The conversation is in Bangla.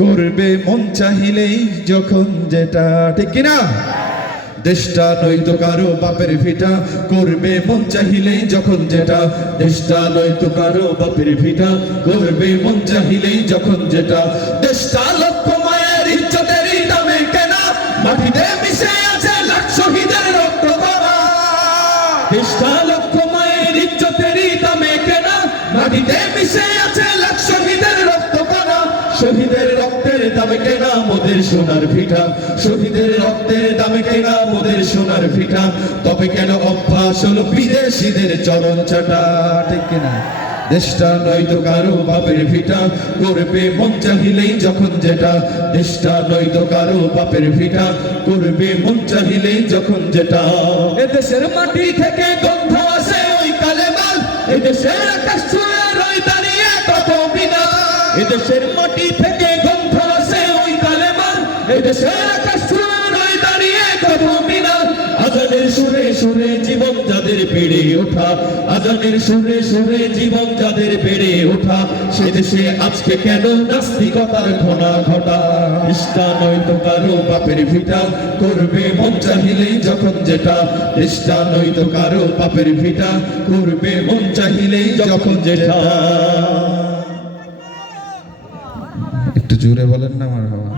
করবে মন চাহিলেই যখন যেটা, ঠিক কিনা? দেশটা নয়তো কারো বাপের ভিটা, করবে মন চাহিলেই যখন যেটা। দেশটা নয়তো কারো বাপের ভিটা, করবে মন চাহিলেই যখন যেটা। দেশটা লক্ষ মায়ের ইজ্জতেরই দামে কেনা, মাটিতে মিশে আছে লাখ শহীদের রক্ত কণা। দেশটা লক্ষ মায়ের ইজ্জতেরই দামে কেনা, মাটিতে মিশে আছে লাখ শহীদের রক্ত কণা। শহীদের রক্তের দামে কেনা মোদের সোনার ভিটা, শহীদের রক্তের দামে কেনা মোদের সোনার ভিটা। তবে কেন অভ্যাস হলো বিদেশিদের চরণ চাটা, ঠিক কিনা? দেশটা নয়তো কারো বাপের ভিটা, করবে মন চাহিলেই যখন যেটা। দেশটা নয়তো কারো বাপের ভিটা, করবে মন চাহিলেই যখন যেটা। এদেশের মাটি থেকে গন্ধ আসে ওই কালেমার, এদেশের আকাশ ছুঁয়ে রই দাঁড়িয়ে কত বিনা। এদেশের মাটি থেকে গন্ধ আসে ওই কালেমার, এদেশের আকাশ ছুঁয়ে রই দাঁড়িয়ে কত বিনা। আজানের সুরে সুরে জীবন যাদের বেড়ে ওঠা, আজানের সুরে সুরে জীবন যাদের বেড়ে ওঠা। সে দেশে আজকে কেন নাস্তিকতার ঘনা ঘটা। দেশটা নয়তো কারো বাপের ভিটা, করবে মন চাহিলেই যখন যেটা। দেশটা নয়তো কারো বাপের ভিটা, করবে মন চাহিলেই যখন যেটা। একটু জোরে বলেন না আমার বাবা।